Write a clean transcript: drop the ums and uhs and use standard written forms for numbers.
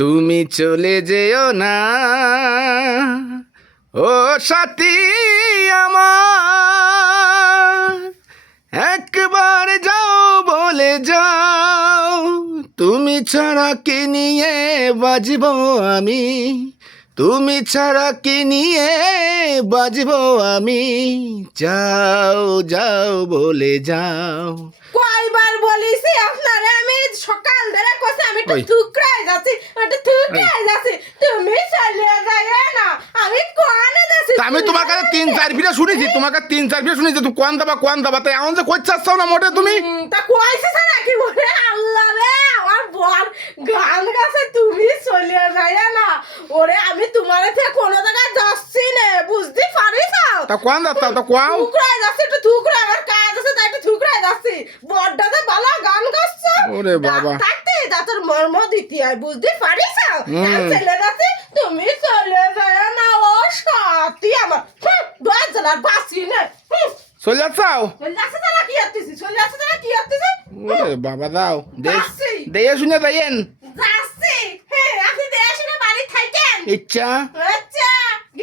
তুমি চলে যেও না ও সাথী আমার, একবার যাও বলে যাও, তুমি ছাড়া কি নিয়ে বাজব আমি, তুমি ছাড়া কি নিয়ে বাজব আমি, যাও যাও বলে যাও। কয়বার বলিছি আপনারে আমি সকাল ধরে কইছি আমি তো ওই। থুকরাই যাচ্ছি তুমি চলে যাইও না আমি কোয়ানে যাচ্ছি তা আমি তোমার কাছে 3-4 ভিডিও শুনেছি, তোমাকে 3-4 ভিডিও শুনেছি তুমি কোন দাবা তাই এমন যে কই চাচ্ছাও না মোটে তুমি। তা কইছি সারা কি বলে আল্লাহ রে আমার বর গান গাছে তুমি চলে যাইও না ওরে আমি তোমার থেকে কোন জায়গায় যাচ্ছি না বুঝতে পারিস তা কোন দাতা তা কোয়াও। থুকরাই যাচ্ছি একটু থুকরাই আমার কাজ আছে তাই একটু থুকরাই যাচ্ছি বড়টাতে ভালো গান গাচ্ছে ওরে বাবা। থাকতে দাঁতের মর্ম দিতে হয় বুঝতে পারিস ছেলে যাচ্ছে তুমি চলে যাও না ও সত্যি আমার বাজার বাসি না চলে যাচ্ছাও। চলে যাচ্ছে তারা কি আসতেছি চলে যাচ্ছে তারা কি আসতেছে ওরে বাবা দাও যাচ্ছি। দেয়া শুনে যাইয়েন যাচ্ছি হ্যাঁ আপনি দেশে বাড়ি থাকেন ইচ্ছা